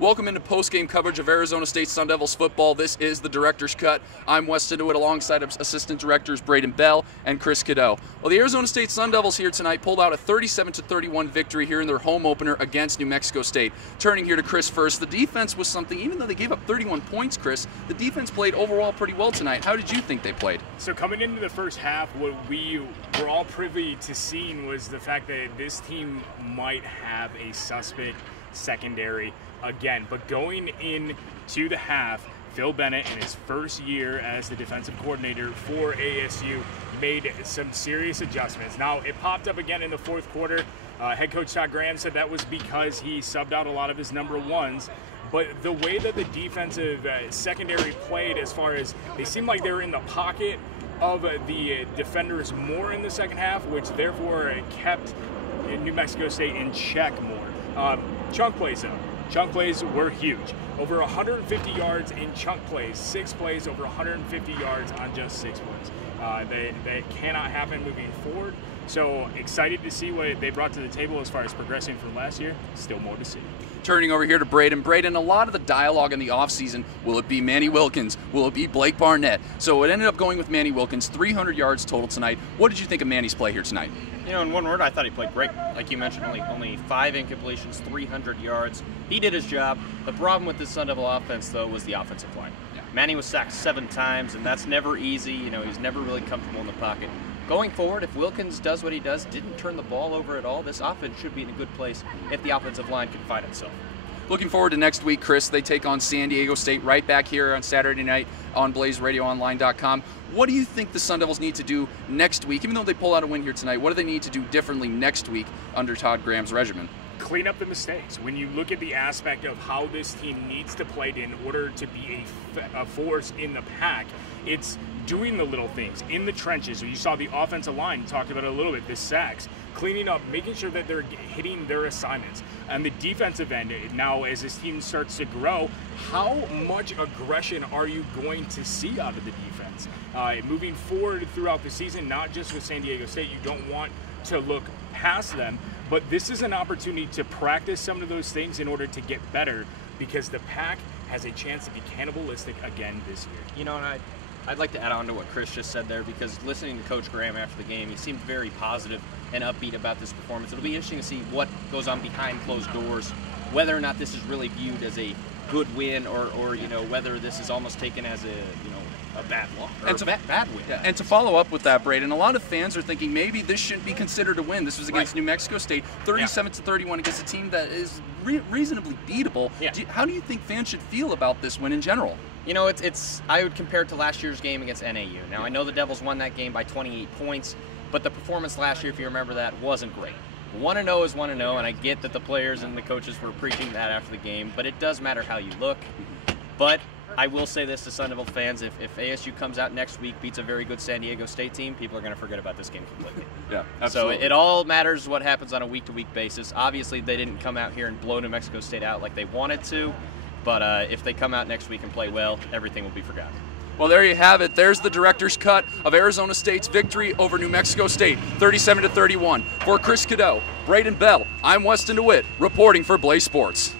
Welcome into post-game coverage of Arizona State Sun Devils football. This is the Director's Cut. I'm Weston DeWitt alongside Assistant Directors Braiden and Chris Cadeau. Well, the Arizona State Sun Devils here tonight pulled out a 37-31 victory here in their home opener against New Mexico State. Turning here to Chris first, the defense was something, even though they gave up 31 points, Chris, the defense played overall pretty well tonight. How did you think they played? So coming into the first half, what we were all privy to seeing was the fact that this team might have a suspect secondary again, but going into the half, Phil Bennett, in his first year as the defensive coordinator for ASU, made some serious adjustments. Now, it popped up again in the fourth quarter. Head coach Todd Graham said that was because he subbed out a lot of his number ones. But the way that the defensive secondary played, as far as they seemed like they were in the pocket of the defenders more in the second half, which therefore kept New Mexico State in check more. Chunk plays though. Chunk plays were huge. Over 150 yards in chunk plays, 6 plays over 150 yards on just 6 plays. They cannot happen moving forward. So excited to see what they brought to the table as far as progressing from last year. Still more to see. Turning over here to Braiden. Braiden, a lot of the dialogue in the offseason, will it be Manny Wilkins? Will it be Blake Barnett? So it ended up going with Manny Wilkins, 300 yards total tonight. What did you think of Manny's play here tonight? You know, in one word, I thought he played great. Like you mentioned, only 5 incompletions, 300 yards. He did his job. The problem with this Sun Devil offense, though, was the offensive line. Yeah. Manny was sacked 7 times, and that's never easy. You know, he's never really comfortable in the pocket. Going forward, if Wilkins does what he does, didn't turn the ball over at all, this offense should be in a good place if the offensive line can find itself. Looking forward to next week, Chris. They take on San Diego State right back here on Saturday night on BlazeRadioOnline.com. What do you think the Sun Devils need to do next week? Even though they pull out a win here tonight, what do they need to do differently next week under Todd Graham's regimen? Clean up the mistakes. When you look at the aspect of how this team needs to play in order to be a force in the pack, it's doing the little things in the trenches. You saw the offensive line, talked about it a little bit, the sacks, cleaning up, making sure that they're hitting their assignments. And the defensive end, now as this team starts to grow, how much aggression are you going to see out of the defense? Moving forward throughout the season, not just with San Diego State, you don't want to look past them, but this is an opportunity to practice some of those things in order to get better, because the pack has a chance to be cannibalistic again this year. You know, and I'd like to add on to what Chris just said there, because listening to Coach Graham after the game, he seemed very positive and upbeat about this performance. It'll be interesting to see what goes on behind closed doors, whether or not this is really viewed as a good win or you know, whether this is almost taken as a, you know, a bad loss or a bad win. Yeah, and to follow up with that, Braiden, a lot of fans are thinking maybe this shouldn't be considered a win. This was against New Mexico State, 37-31 against a team that is reasonably beatable. Yeah. How do you think fans should feel about this win in general? You know, I would compare it to last year's game against NAU. Now, I know the Devils won that game by 28 points, but the performance last year, if you remember that, wasn't great. 1-0 is 1-0, and I get that the players and the coaches were preaching that after the game, but it does matter how you look. But I will say this to Sun Devil fans, if ASU comes out next week, beats a very good San Diego State team, people are going to forget about this game completely. Yeah, absolutely. So it all matters what happens on a week-to-week basis. Obviously, they didn't come out here and blow New Mexico State out like they wanted to, but if they come out next week and play well, everything will be forgotten. Well, there you have it. There's the Director's Cut of Arizona State's victory over New Mexico State, 37-31. For Chris Cadeau, Braiden, I'm Weston DeWitt, reporting for Blaze Sports.